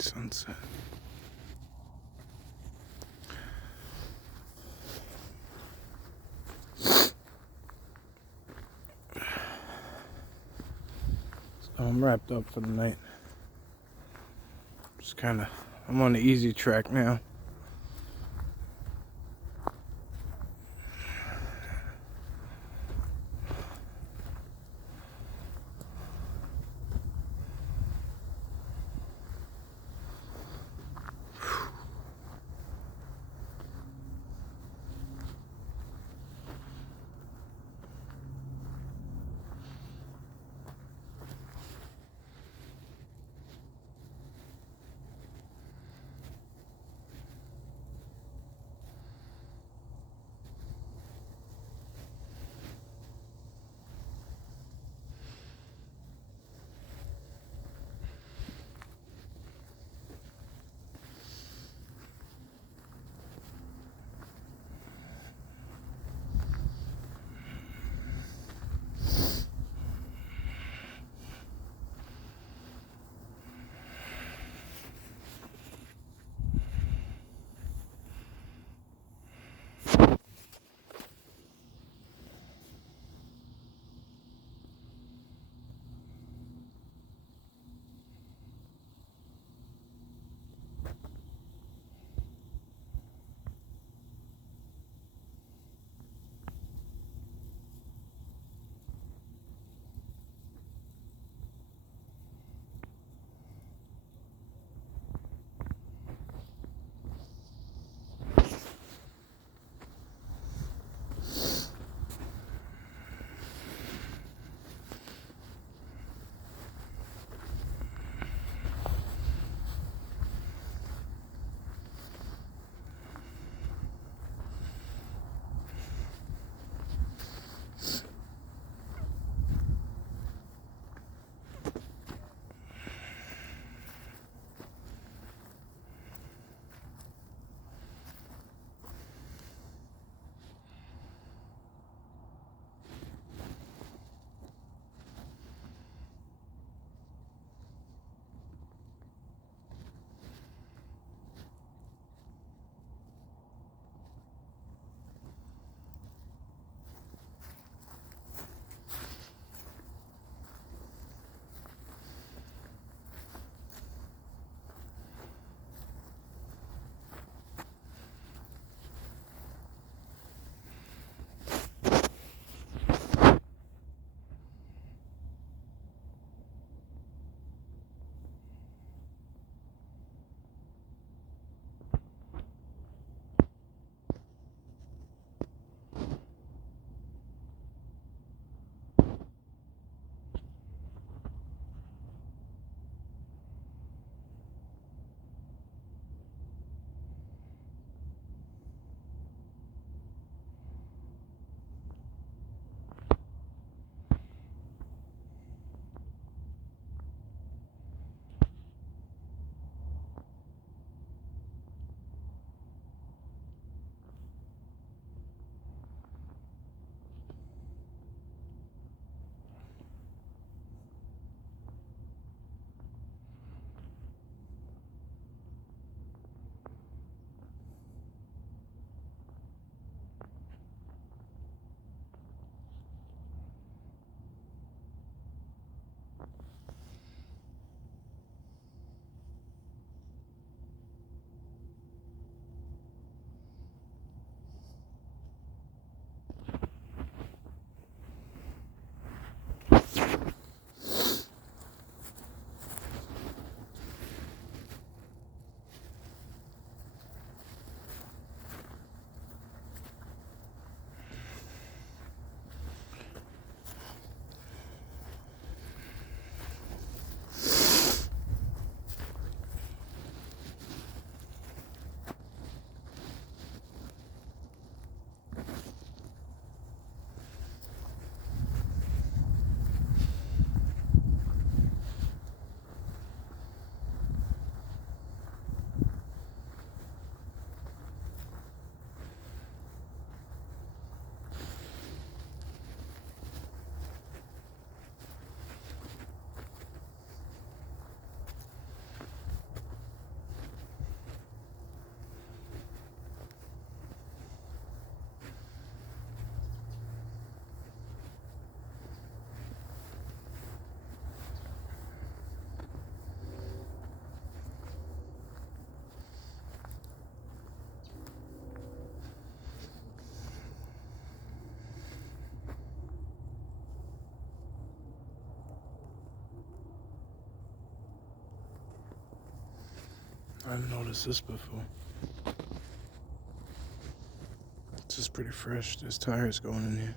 Nice sunset. So I'm wrapped up for the night. I'm on the easy track now. I didn't notice this before. This is pretty fresh. There's tires going in here.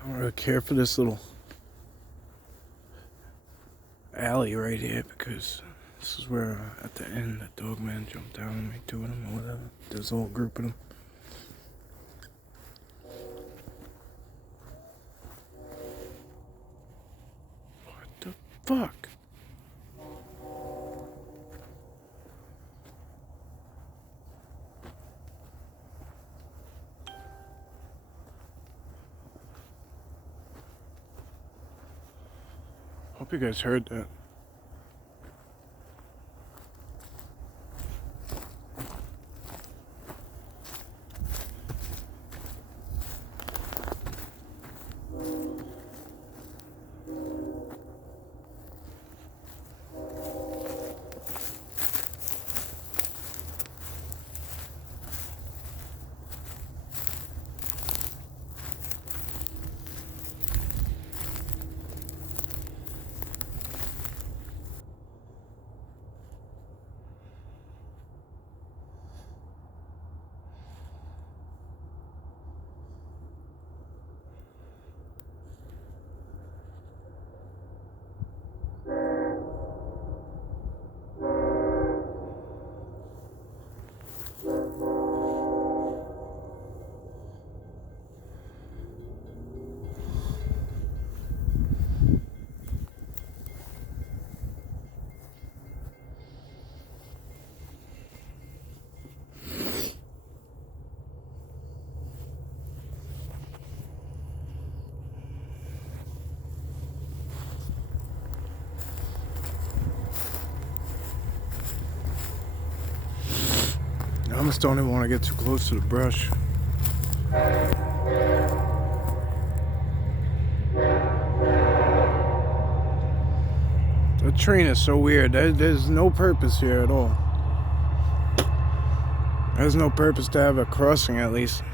I don't really care for this little alley right here because this is where at the end the dog man jumped down on me, two of them or whatever. There's a whole group of them. What the fuck? Hope you guys heard that. I almost don't even want to get too close to the brush. The train is so weird. There's no purpose here at all. There's no purpose to have a crossing, at least.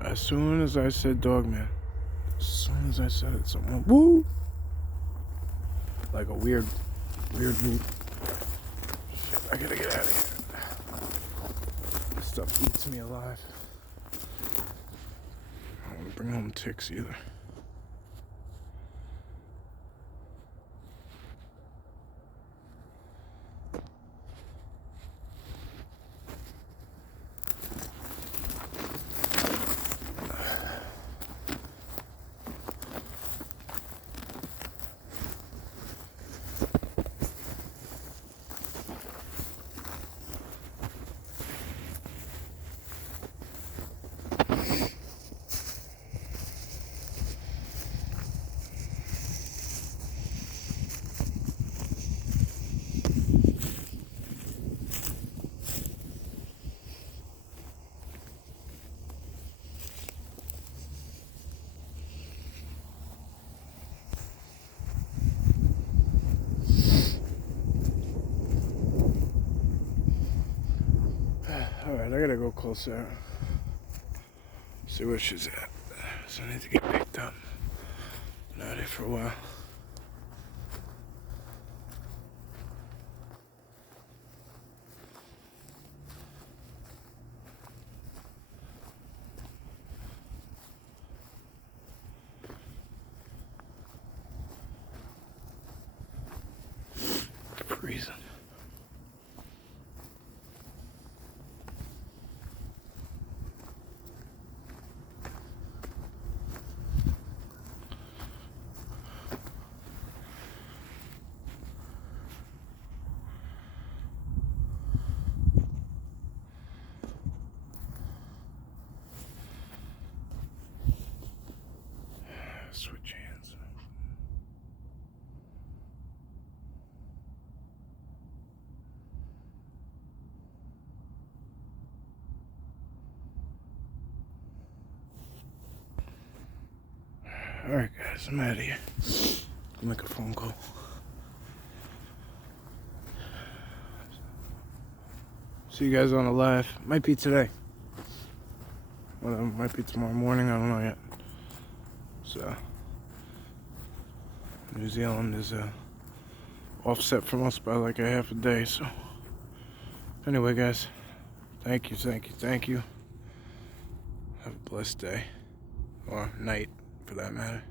As soon as I said dog man, as soon as I said it, someone, woo! like a weird meat. Shit, I gotta get out of here. This stuff eats me alive. I don't want to bring home ticks either. Alright, I gotta go closer. See where she's at. So I need to get picked up. Been out here for a while. Freezing. Switch hands. Alright guys, I'm out of here. I'll make a phone call. See you guys on the live. Might be today. Well, it might be tomorrow morning, I don't know yet. So, New Zealand is offset from us by like a half a day, so. Anyway guys, thank you. Have a blessed day. Or night, for that matter.